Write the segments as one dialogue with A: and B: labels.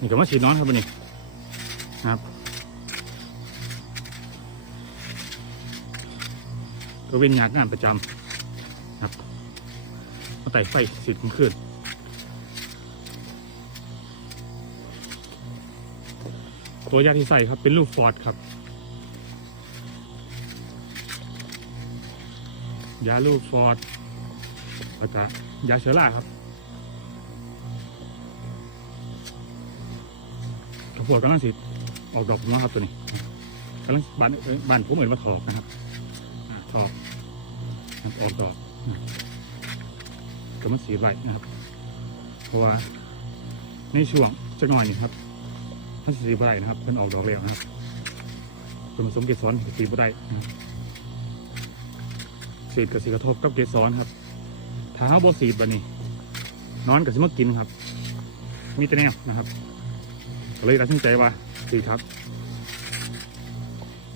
A: นี่ก็มาฉีดนอนครับวันนี้นะครับก็เป็นงานงานประจำนะครับมาไต่ไฟสิบขึ้นตัวยาที่ใส่ครับเป็นลูกฟอร์ดครับ ยาลูกฟอร์ดแล้วก็ยาเชื้อราครับ กระพวกกำลังสิออกดอกนะครับตัวนี้กำลังบานบานผมเหมือนมาถอกนะครับถอกออกดอกก็มันสีไรนะครับ เพราะว่าในช่วงจะหน่อยนี่ครับมันสีไรนะครับมันออกดอกแล้วนะครับเป็นผสมเกสรสีบ่ได้นะครับสีดกับสีกระทบกับเกสรครับถ้าเฮาบสีดบัดนี้นอนกับสิมากินครับ มีแต่แนวนะครับ ก็เลยตัดสินใจว่าสีครับ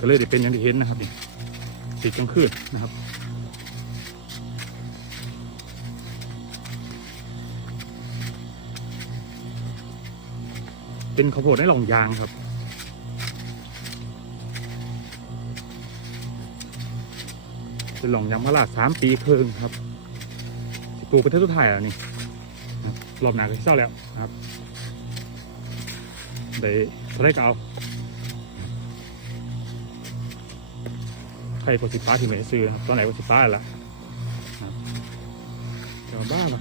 A: ก็เลยได้เป็นอย่างที่เห็นนะครับนี่สีกลางคืนนะครับเป็นข้าวโพดในหล่องยางครับ เป็นหล่องยางพาราสามปีครึ่งครับปลูกประเทศสุดท้ายแล้วนี่รอบหนาก็เศร้าแล้วนะครับ ได้เท่าไรก็เอาใครกดสิฟ้าที่ไม่ได้ซื้อนะครับตอนไหนกดสิฟ้าแล้วล่ะครับแต่ว่าบ้าปะ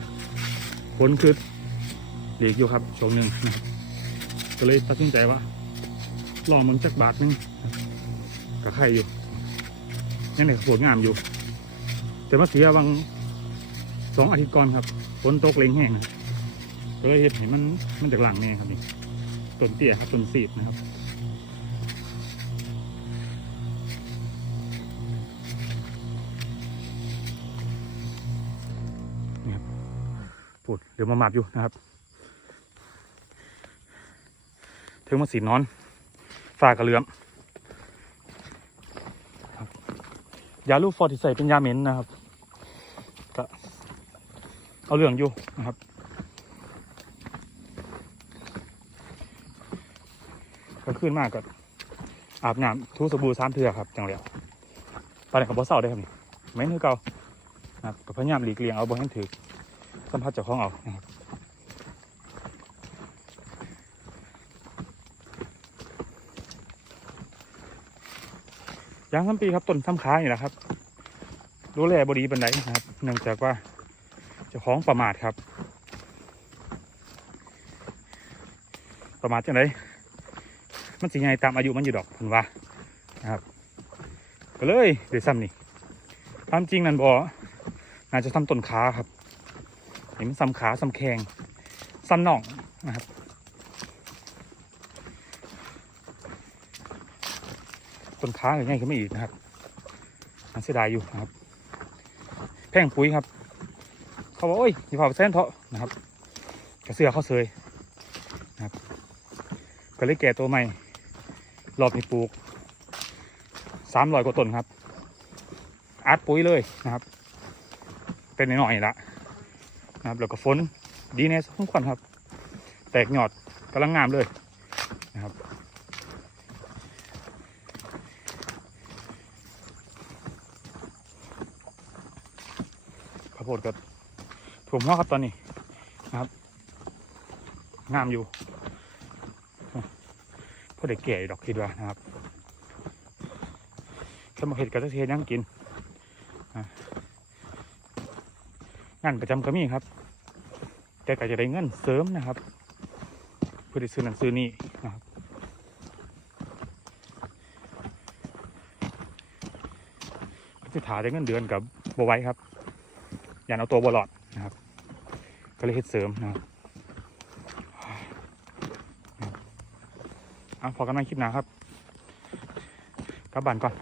A: ผลคือหลีกอยู่ครับช่วงหนึ่งก็เลยตัดสินใจว่าลองมันจักบาทหนึงกับใครอยู่ยังไงผลงามอยู่ แต่มาเสียบางสองอาทิตย์ก่อนครับฝนตกเล็งแห้งนะก็เลยเห็นเห็นมันมันจากหลังนี่ครับนี่ ต้นเตี้ยครับต้นสีบนะครับนี่ครับพูดเดี๋ยวมาหมัดอยู่นะครับถึงมาสีนอนฝากกระเลือมยาลูกฟอร์ติใส่เป็นยาเหม็นนะครับก็เอาเรื่องอยู่นะครับ ก็ขึ้นมากก็อาบน้ำทูสบู่สามเทือครับจังเดียวตอนนี้กับบอเศร้าได้ครับนี่ไม่คือเก่านะครับพยายามหลีกเลี่ยงเอาบอให้ถือสัมผัสเจากของเอานะครับยางซ้ำปีครับต้นซ้ำค้านี่แหละครับดูแลบดีบันไดนะครับ เนื่องจากว่าเจ้าของประมาทครับ ประมาทจังได มันสิไงตามอายุมันอยู่ดอกผมว่านะครับ ก็เลยเดี๋ยวซ้ำนี่ความจริงนั่นบอน่าจะทำต้นขาครับเห็นมันซ้ำขาซ้ำแขงซ้ำน่องนะครับต้นขาอย่างเงี้ยขึ้นไม่อีกนะครับมันเสียดายอยู่นะครับ แพงปุ๋ยครับ เขาบอกโอ้ยอย่าเผาเส้นเถอะนะครับกระเสือเข้าเสยนะครับก็เลยแก่ตัวใหม่ รอบนี้ปลูกสามร้อยกว่าต้นครับ อัดปุ๋ยเลยนะครับ เป็นหน่อยๆละนะครับแล้วก็ฝนดีแน่สมควรครับ แตกหยอดกำลังงามเลยนะครับข้าวโพดก็ถ่วมหัวครับตอนนี้นะครับ งามอยู่ พอได้แก่ดอกคิดว่านะครับสมเห็ดกับเทศยังกินงานประจำก็มีครับ แต่ก็จะได้เงินเสริมนะครับเพื่อได้ซื้อนังซื้อนี่นะครับจะถาได้เงินเดือนกับบไว้ครับ อย่าเอาตัวบอลอดนะครับ ก็เลยเฮ็ดเสริมนะครับ เอาพอกันนั่งคลิปหนาครับกลับบ้านก่อน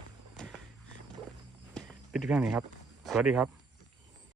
A: ปิดเพียงนี้ครับ สวัสดีครับ